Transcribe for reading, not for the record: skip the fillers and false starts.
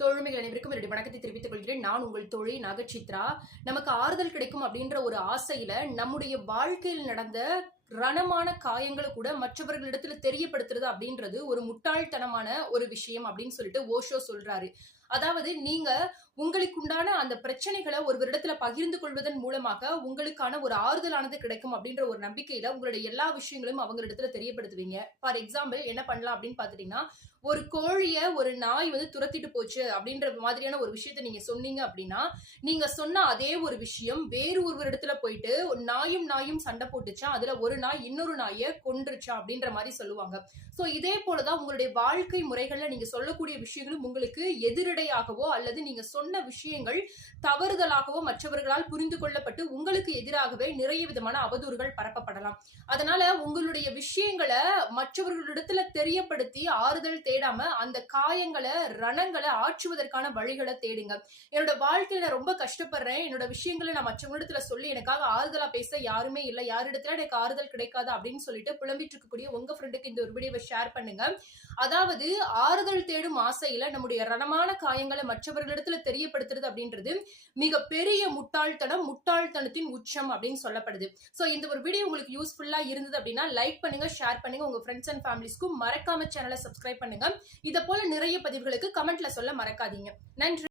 தோழமைகள் அனைவருக்கும் என்னுடைய வணக்கத்தை தெரிவித்துக் கொள்கிறேன். நான் உங்கள் தோழி நகச்சித்ரா. நமக்கு ஆறுதல் கிடைக்கும் அப்படின்ற ஒரு ஆசையில நம்முடைய வாழ்க்கையில் நடந்த ரணமான காயங்களை கூட மற்றவர்களிடத்துல தெரியப்படுத்துறது அப்படின்றது ஒரு முட்டாள்தனமான ஒரு விஷயம் அப்படின்னு சொல்லிட்டு ஓஷோ சொல்றாரு. அதாவது நீங்க உங்களுக்குண்டான அந்த பிரச்சனைகளை ஒருவரிடத்துல பகிர்ந்து கொள்வதன் மூலமாக உங்களுக்கான ஒரு ஆறுதலானது கிடைக்கும் அப்படின்ற ஒரு நம்பிக்கையில உங்களுடைய எல்லா விஷயங்களும் அவங்களிடத்துல தெரியப்படுத்துவீங்க. ஃபார் எக்ஸாம்பிள் என்ன பண்ணலாம் அப்படின்னு பாத்துட்டீங்கன்னா, ஒரு கோழிய ஒரு நாய் துரத்திட்டு போச்சு அப்படின்ற மாதிரியான ஒரு விஷயத்த நீங்க சொன்னீங்க அப்படின்னா, நீங்க சொன்ன அதே ஒரு விஷயம் வேறு ஒருவரிடத்துல போயிட்டு நாயும் சண்டை போட்டுச்சா, அதுல ஒரு நாய் இன்னொரு நாயை கொன்றுச்சா அப்படின்ற மாதிரி சொல்லுவாங்க. சோ இதே போலதான் உங்களுடைய வாழ்க்கை முறைகள்ல நீங்க சொல்லக்கூடிய விஷயங்களும் உங்களுக்கு எதிரடையாகவோ அல்லது நீங்க சொன்ன விஷயங்கள் தவறுதலாகவோ மற்றவர்களால் புரிந்து கொள்ளப்பட்டு உங்களுக்கு எதிராகவே நிறைய விதமான அவதூறுகள் பரப்பப்படலாம். அதனால உங்களுடைய விஷயங்களை மற்றவர்களிடத்துல தெரியப்படுத்தி ஆறுதல் தேடாம அந்த காயங்களை ரணங்களை ஆற்றுவதற்கான வழிகளை தேடுங்க. என்னோட வாழ்க்கையில ரொம்ப கஷ்டப்படுறேன், என்னோட விஷயங்களை நான் மற்றவங்களிடத்துல சொல்லி எனக்காக ஆறுதலா பேச யாருமே இல்லை, யாரிடத்துல எனக்கு ஆறுதல் கிடைக்காது அப்படின்னு சொல்லிட்டு புலம்பிட்டு இருக்கக்கூடிய உங்க ஃப்ரெண்டுக்கு இந்த ஒரு வீடியோவை ஷேர் பண்ணுங்க. அதாவது ஆறுதல் தேடும் ஆசையில நம்முடைய ரணமான காயங்களை மற்றவர்களிடத்துல தெரியப்படுத்துறது அப்படின்றது மிக பெரிய முட்டாள்தனத்தின் உச்சம் அப்படின்னு சொல்லப்படுது. சோ இந்த ஒரு வீடியோ உங்களுக்கு யூஸ்ஃபுல்லா இருந்தது அப்படின்னா லைக் பண்ணுங்க, ஷேர் பண்ணுங்க, உங்க ஃப்ரெண்ட்ஸ் அண்ட் ஃபேமிலிஸ்க்கும் மறக்காம சேனலை சப்ஸ்கிரைப் பண்ணுங்க. இத போல நிறைய பதிவுகளுக்கு கமெண்ட்ல சொல்ல மறக்காதீங்க. நன்றி.